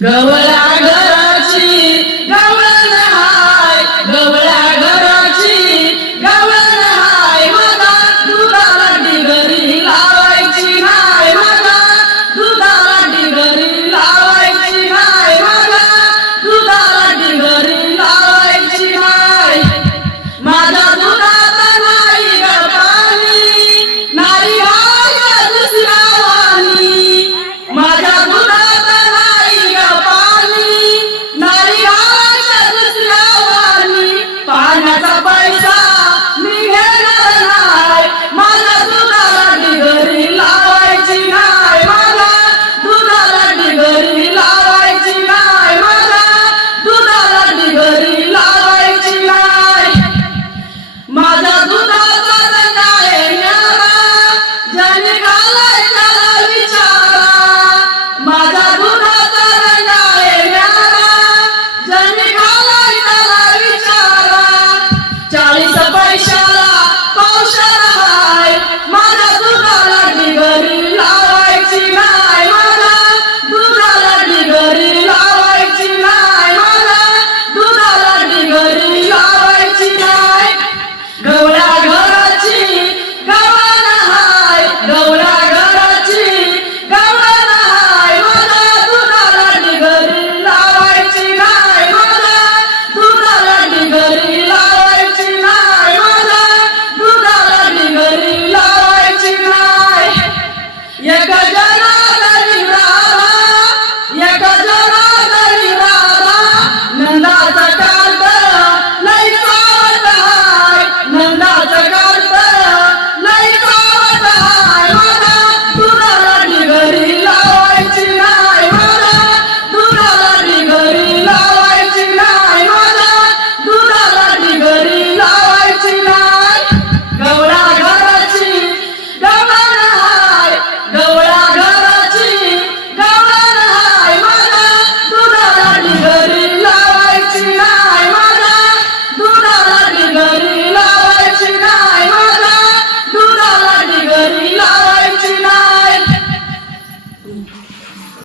各位大哥